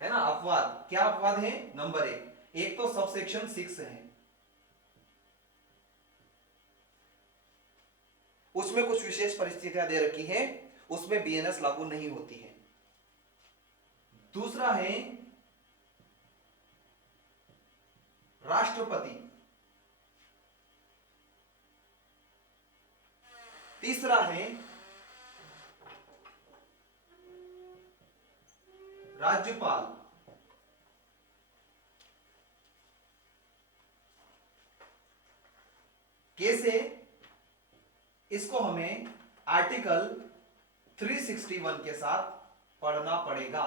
है ना। अपवाद, क्या अपवाद है? नंबर एक तो सबसेक्शन 6 है, उसमें कुछ विशेष परिस्थितियां दे रखी हैं, उसमें बीएनएस लागू नहीं होती है। दूसरा है राष्ट्रपति। तीसरा है राज्यपाल। कैसे? इसको हमें आर्टिकल 361 के साथ पढ़ना पड़ेगा।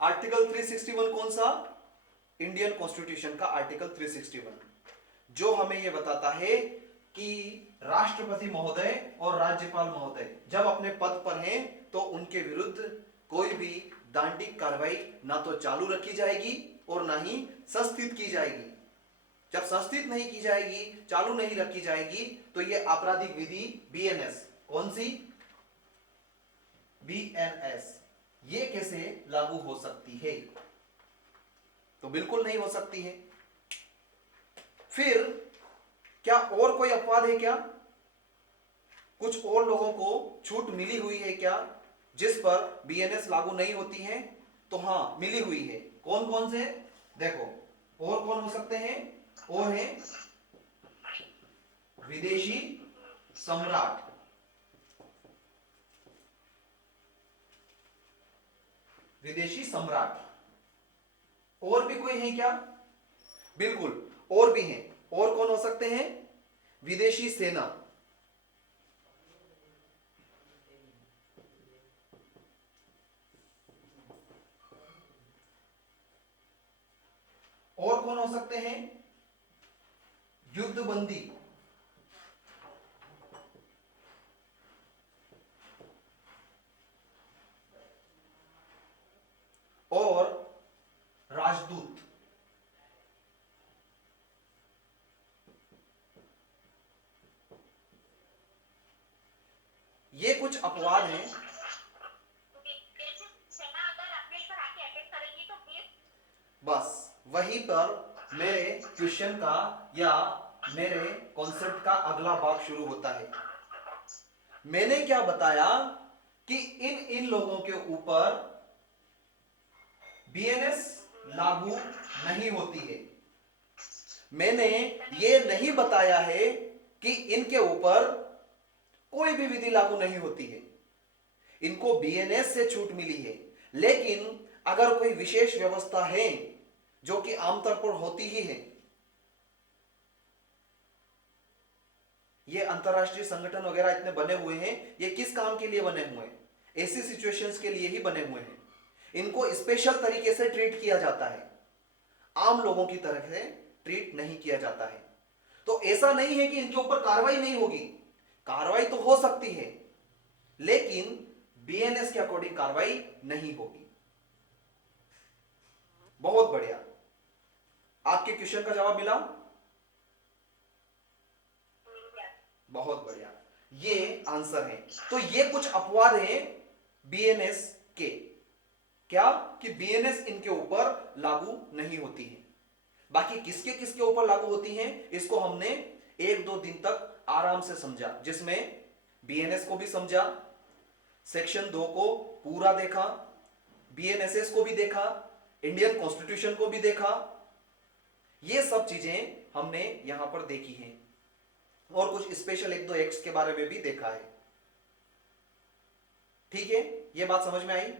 आर्टिकल 361 कौन सा? इंडियन कॉन्स्टिट्यूशन का आर्टिकल 361, जो हमें यह बताता है कि राष्ट्रपति महोदय और राज्यपाल महोदय जब अपने पद पर हैं तो उनके विरुद्ध कोई भी दंडिक कार्रवाई ना तो चालू रखी जाएगी और ना ही संस्थित की जाएगी। जब संस्थित नहीं की जाएगी, चालू नहीं रखी जाएगी, तो यह आपराधिक विधि बीएनएस, कौन सी? बीएनएस, ये कैसे लागू हो सकती है? तो बिल्कुल नहीं हो सकती है। फिर क्या और कोई अपवाद है क्या? कुछ और लोगों को छूट मिली हुई है क्या जिस पर बीएनएस लागू नहीं होती है? तो हां, मिली हुई है। कौन कौन से? देखो, और कौन हो सकते हैं? और है विदेशी सम्राट, विदेशी सम्राट। और भी कोई है क्या? बिल्कुल, और भी हैं। और कौन हो सकते हैं? विदेशी सेना, और कौन हो सकते हैं? युद्धबंदी, और राजदूत। ये कुछ अपवाद हैं। बस वहीं पर मेरे क्वेश्चन का या मेरे कॉन्सेप्ट का अगला भाग शुरू होता है। मैंने क्या बताया कि इन इन लोगों के ऊपर बीएनएस लागू नहीं होती है। मैंने ये नहीं बताया है कि इनके ऊपर कोई भी विधि लागू नहीं होती है। इनको बीएनएस से छूट मिली है, लेकिन अगर कोई विशेष व्यवस्था है जो कि आमतौर पर होती ही है, ये अंतरराष्ट्रीय संगठन वगैरह इतने बने हुए हैं, ये किस काम के लिए बने हुए हैं? ऐसी सिचुएशंस के लिए ही बने हुए हैं। इनको स्पेशल तरीके से ट्रीट किया जाता है, आम लोगों की तरह से ट्रीट नहीं किया जाता है। तो ऐसा नहीं है कि इनके ऊपर कार्रवाई नहीं होगी, कार्रवाई तो हो सकती है, लेकिन बीएनएस के अकॉर्डिंग कार्रवाई नहीं होगी। बहुत बढ़िया, आपके क्वेश्चन का जवाब मिला। बहुत बढ़िया, ये आंसर है। तो ये कुछ अपवाद हैं बीएनएस के, क्या कि बीएनएस इनके ऊपर लागू नहीं होती है। बाकी किसके किसके ऊपर लागू होती हैं, इसको हमने 1-2 दिन तक आराम से समझा, जिसमें बीएनएस को भी समझा, सेक्शन 2 को पूरा देखा, बीएनएसएस को भी देखा, इंडियन कॉन्स्टिट्यूशन को भी देखा। ये सब चीजें हमने यहां पर देखी हैं, और कुछ स्पेशल 1-2 एक्ट्स के बारे में भी देखा है। ठीक है, ये बात समझ में आई?